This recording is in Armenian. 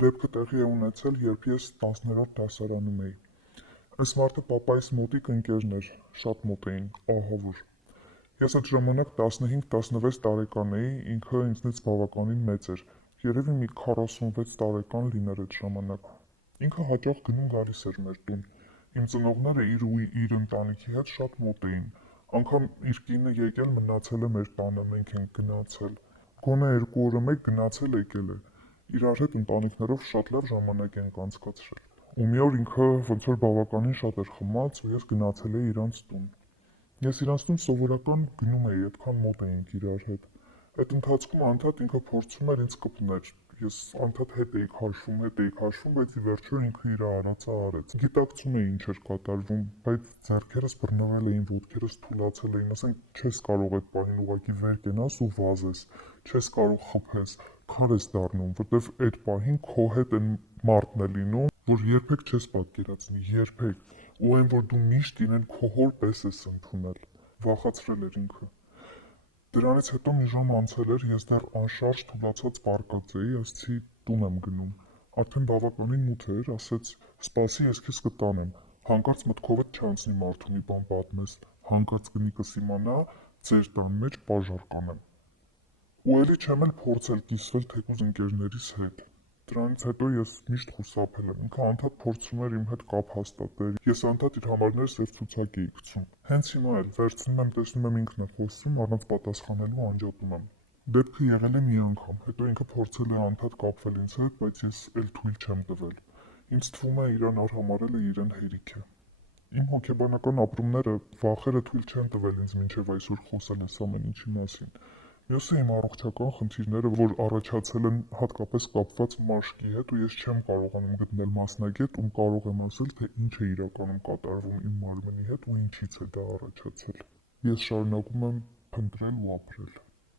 Դեպքը տեղի է ունեցել, երբ ես 10-րդ դասարանում էի։ Այս մարդը պապայիս մոտիկ ընկերն էր, շատ մոտ էին, ահավոր։ Ես այդ ժամանակ 15-16 տարեկան էի, ինքը ինձնից բավականին մեծ էր, երևի մի 46 տարեկան լիներ այդ ժամանակ։ Ինքը հաճախ գնում գալիս էր մեր տուն։ Իմ ծնողները իր ու իր ընտանիքի հետ շատ մոտ էին։ Անգամ իր կինը եկել մնացել է մեր տանը, մենք ենք գնացել։ Գոնե 2 օրը մեկ գնացել եկել է։ Իրար հետ ընտանիքներով շատ լավ ժամանակ ենք անցկացրել։ Ու մի օր ինքը ոնց որ բավականին շատ էր խմած ու ես գնացել էի իրանց տուն։ Ես իրանց տուն սովորական գնում էի, այդքան մոտ էինք իրար հետ։ Այդ ընթացքում անդադ ինքը փորձում էր ինձ կպնել։ Ես անդադ հետ էի քաշվում, բայց ի վերջո ինքը իր արածը արեց։ Գիտակցում էի ինչ էր կատարվում, բայց ձեռքերս բռնվել էին, ոտքերս թուլացել էին, ասենք չես կարող այդ պահին ուղղակի վեր կենաս ու վազես, չես կարող խփես, քար ես դառնում, որտեվ այդ պահին քո հետ այն մարդն է լինում, որ երբեք չես պատկերացնի, երբեք, ու այն որ դու միշտ իրեն քո հոր պես ես ընդունել, վախացրել էր ինքը։ Դրանից հետո մի ժամ անցել էր, ես դեռ անշարժ թուլացած պառկած էի, ասացի տուն եմ գնում։ Արդեն բավականին մութ էր, ասեց սպասի ես քեզ կտանեմ, հանկարծ մտքովդ չանցնի մարդու մի բան պատմես, հանկարծ կնի կսիմանա, ձեր տան մեջ պաժար կանեմ։ Ու էլի չեմ էլ փորձել կիսվել թեկուզ ընկերներիս հետ։ Դրանից հետո ես միշտ խուսափել եմ, ինքը անդադ փորձում էր իմ հետ կապ հաստատել, ես անդադ իր համարները սև ցուցակ էի գցում։ Հենց հիմա էլ վերցնում եմ, տեսնում եմ ինքն է խոսում, առանց պատասխանելու անջատում եմ։ Դեպքը եղել է մի անգամ, հետո ինքը փորձել է անդադ կապվել ինձ հետ, բայց ես էլ թույլ չեմ տվել։ Ինձ թվում է իրան արհամարհել է իրեն հերիք է։ Իմ հոգեբանական ապրումները, վախերը թույլ չեն տվել ինձ մինչև այսօր խոսել այս ամեն ինչի մասին։ Մյուսը իմ առողջական խնդիրները, որ առաջացել են հատկապես կապված մաշկի հետ, ու ես չեմ կարողանում գտնել մասնագետ, ում կարող եմ ասել, թե ինչ է իրականում կատարվում իմ մարմնի հետ ու ինչից է դա առաջացել։ Ես շարունակում եմ փնտրել ու ապրել։